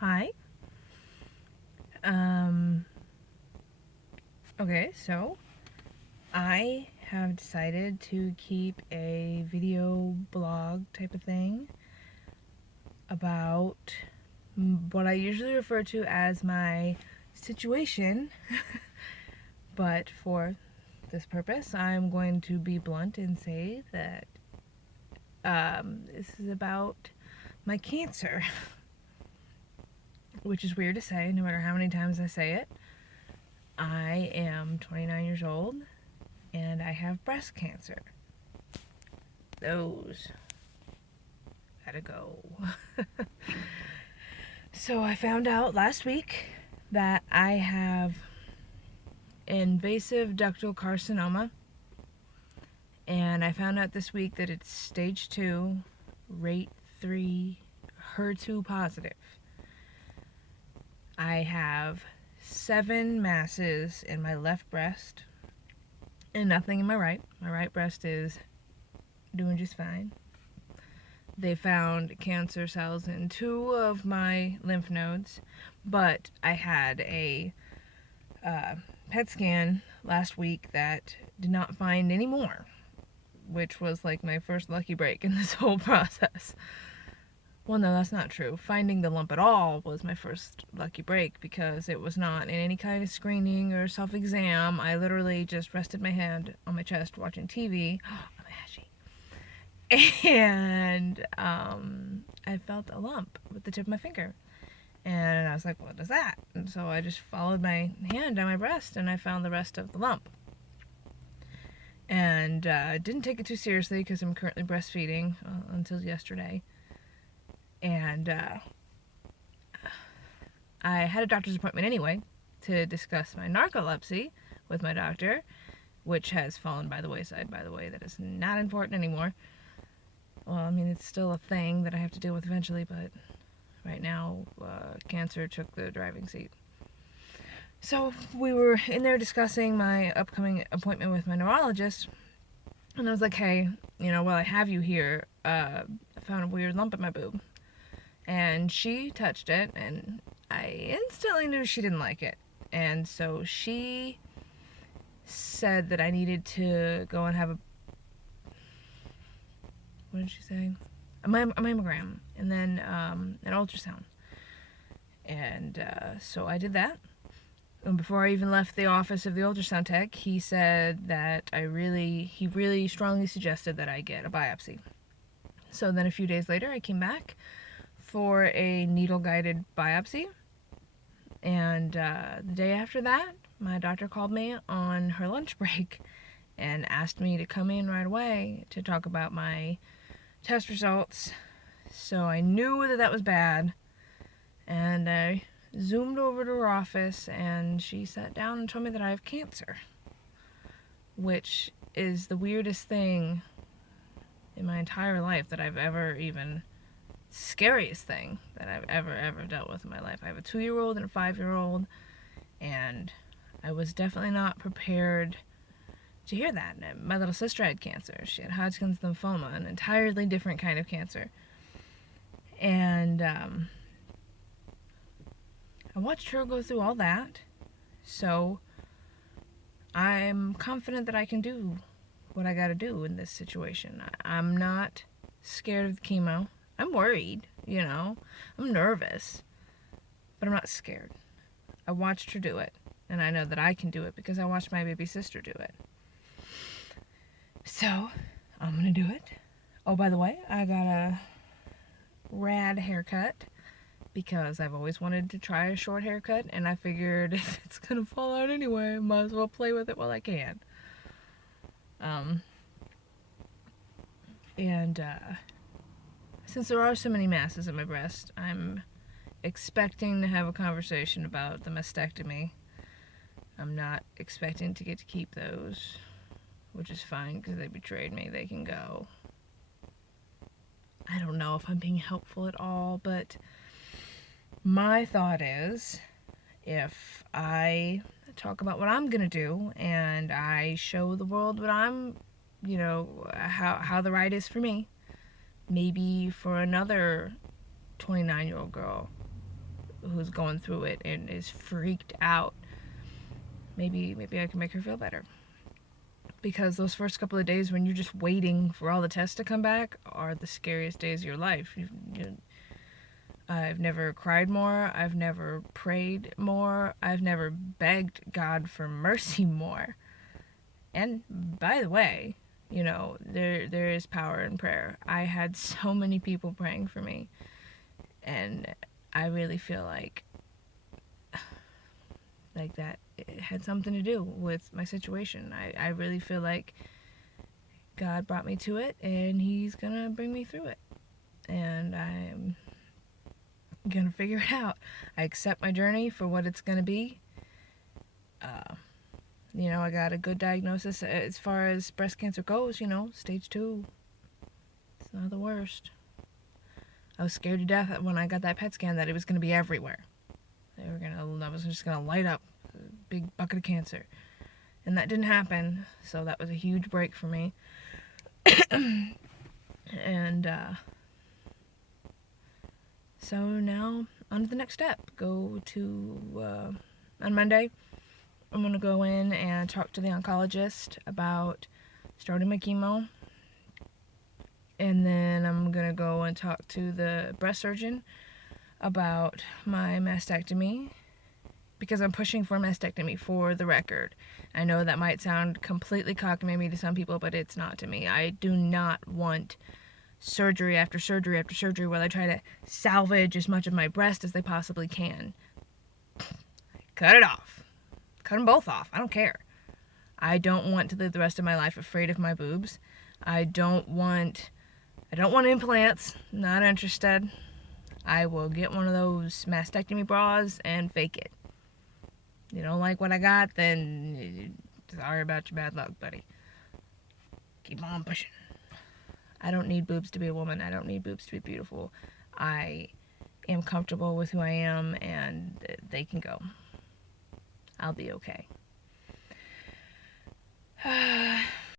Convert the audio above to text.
Hi. Okay, so I have decided to keep a video blog type of thing about what I usually refer to as my situation, but for this purpose, I'm going to be blunt and say that this is about my cancer, which is weird to say no matter how many times I say it. I am 29 years old and I have breast cancer. Those gotta go. So I found out last week that I have invasive ductal carcinoma, and I found out this week that it's stage 2, rate 3, HER2 positive. I have 7 masses in my left breast and nothing in my right. My right breast is doing just fine. They found cancer cells in 2 of my lymph nodes, but I had a PET scan last week that did not find any more, which was like my first lucky break in this whole process. Well, no, that's not true. Finding the lump at all was my first lucky break because it was not in any kind of screening or self-exam. I literally just rested my hand on my chest watching TV. I'm ashy. And I felt a lump with the tip of my finger. And I was like, what is that? And so I just followed my hand down my breast and I found the rest of the lump. And didn't take it too seriously because I'm currently breastfeeding until yesterday. And I had a doctor's appointment anyway to discuss my narcolepsy with my doctor, which has fallen by the wayside, by the way. That is not important anymore. Well, I mean, it's still a thing that I have to deal with eventually, but right now, cancer took the driving seat. So we were in there discussing my upcoming appointment with my neurologist, and I was like, hey, while I have you here, I found a weird lump in my boob. And she touched it, and I instantly knew she didn't like it. And so she said that I needed to go and have what did she say? A mammogram, and then an ultrasound. And so I did that. And before I even left the office of the ultrasound tech, he said that he really strongly suggested that I get a biopsy. So then a few days later, I came back for a needle-guided biopsy. And the day after that, my doctor called me on her lunch break and asked me to come in right away to talk about my test results. So I knew that was bad. And I zoomed over to her office and she sat down and told me that I have cancer, which is the weirdest thing in my entire life that I've ever even, scariest thing that I've ever dealt with in my life. I have a 2-year-old and a 5-year-old, and I was definitely not prepared to hear that. My little sister had cancer. She had Hodgkin's lymphoma, an entirely different kind of cancer. And I watched her go through all that, so I'm confident that I can do what I gotta do in this situation. I'm not scared of the chemo. I'm worried, I'm nervous, but I'm not scared. I watched her do it, and I know that I can do it because I watched my baby sister do it. So, I'm gonna do it. Oh, by the way, I got a rad haircut because I've always wanted to try a short haircut, and I figured if it's gonna fall out anyway, I might as well play with it while I can. And since there are so many masses in my breast, I'm expecting to have a conversation about the mastectomy. I'm not expecting to get to keep those, which is fine because they betrayed me. They can go. I don't know if I'm being helpful at all, but my thought is if I talk about what I'm gonna do and I show the world what I'm, how the ride is for me, maybe for another 29-year-old girl who's going through it and is freaked out. Maybe I can make her feel better. Because those first couple of days when you're just waiting for all the tests to come back are the scariest days of your life. I've never cried more. I've never prayed more. I've never begged God for mercy more. And by the way, there is power in prayer. I had so many people praying for me. And I really feel like that it had something to do with my situation. I really feel like God brought me to it, and he's gonna bring me through it. And I'm gonna figure it out. I accept my journey for what it's gonna be. I got a good diagnosis as far as breast cancer goes, stage 2. It's not the worst. I was scared to death when I got that PET scan that it was gonna be everywhere. I was just gonna light up a big bucket of cancer. And that didn't happen, so that was a huge break for me. And so now on to the next step. On Monday, I'm gonna go in and talk to the oncologist about starting my chemo. And then I'm gonna go and talk to the breast surgeon about my mastectomy, because I'm pushing for mastectomy, for the record. I know that might sound completely cockamamie to some people, but it's not to me. I do not want surgery after surgery after surgery where they try to salvage as much of my breast as they possibly can. Cut it off. Cut them both off. I don't care. I don't want to live the rest of my life afraid of my boobs. I don't want implants. Not interested. I will get one of those mastectomy bras and fake it. You don't like what I got, then sorry about your bad luck, buddy. Keep on pushing. I don't need boobs to be a woman. I don't need boobs to be beautiful. I am comfortable with who I am, and they can go. I'll be okay.